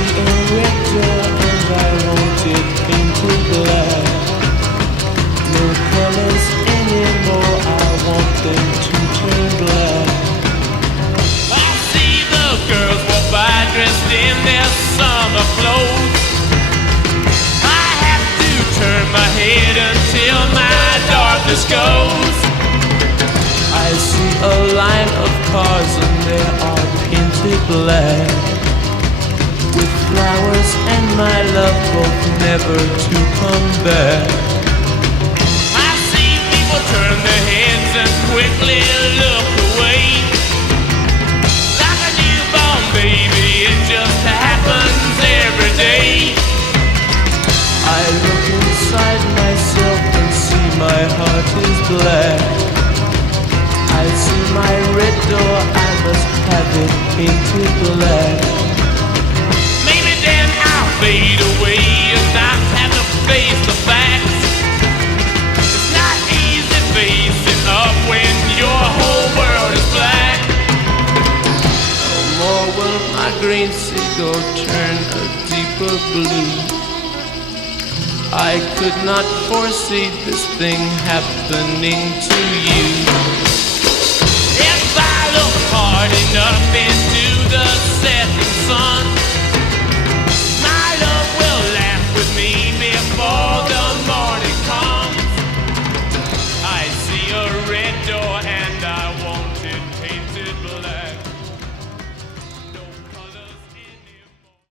see a red door and I want it painted black. No colors anymore, I want them to turn black. I see the girls walk by dressed in their summer clothes. I have to turn my head until my darkness goes. I see a line of cars and they are painted black, with flowers and my love both never to come back. I see people turn their heads and quickly look away. Like a newborn baby, it just happens every day. I look inside myself and see my heart is black. I see my red door, I must have it painted black. Maybe then I'll fade away and not have to face the facts. It's not easy facing up when your whole world is black. No more will my green seagull turn a deeper blue. I could not foresee this thing happening to you. If I look hard enough into the setting sun,